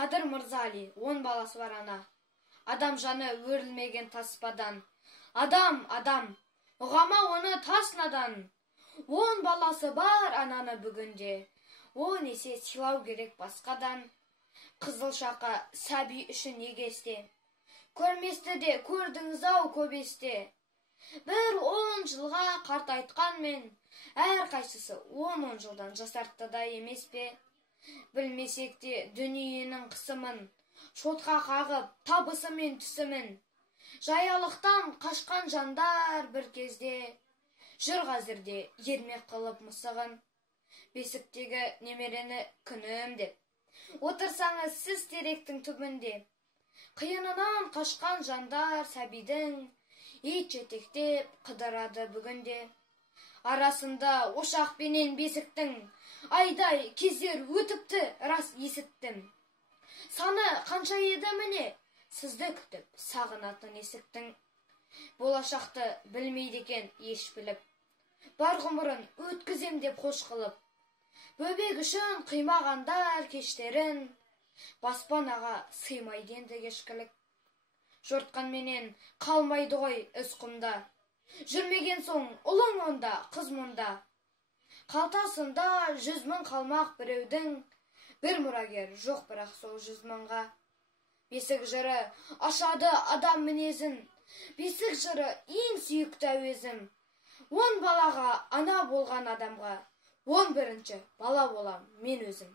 Қадыр Мырзали, 10 баласы бар ана. Адам жаны өрілмеген таспадан. Адам, ұғама оны тас надан. 10 баласы бар ананы бүгінде. 10 есе сыйлау керек басқадан. Қызыл шақа сәби үшін егесте. Көрместі де көрдіңіз-ау көбесте. Бір 10 жылға қарт айтқанмен, әр қайсысы 10 жылдан жасартты да емес пе? Білмесек те дүниенің қысымын, шотқа қағып табысы мен түсімін. Жаялықтан қашқан жандар бір кезде, жүр қазірде ермек қылып мысығын. Бесіктегі немерені күнім деп, отырсаңыз сіз теректің түбінде. Қиынынан қашқан жандар сәбидің, ит жетектеп қыдырады бүгінде. Арасында ошақпенен бесіктің, айдай кездер өтіпті рас есіттім. Саны қанша еді міне, сізді күтіп сағынатын есіктің. Болашақты білмейді екен еш біліп, бар ғұмырын өткізем деп қош қылып. Бөбек үшін қимағандар кештерін, баспанаға сыймайды енді кешкілік. Жортқанменен қалмайды ғой із құмда, жүрмеген соң ұлың онда, қыз мұнда. Қалтасында 100 мың қалмақ біреудің, бір мұрагер жоқ бірақ сол 100 мыңға. Бесік жыры ашады адам мінезін, бесік жыры ең сүйікті әуезім. 10 балаға ана болған адамға, 11-ші бала болам мен өзім.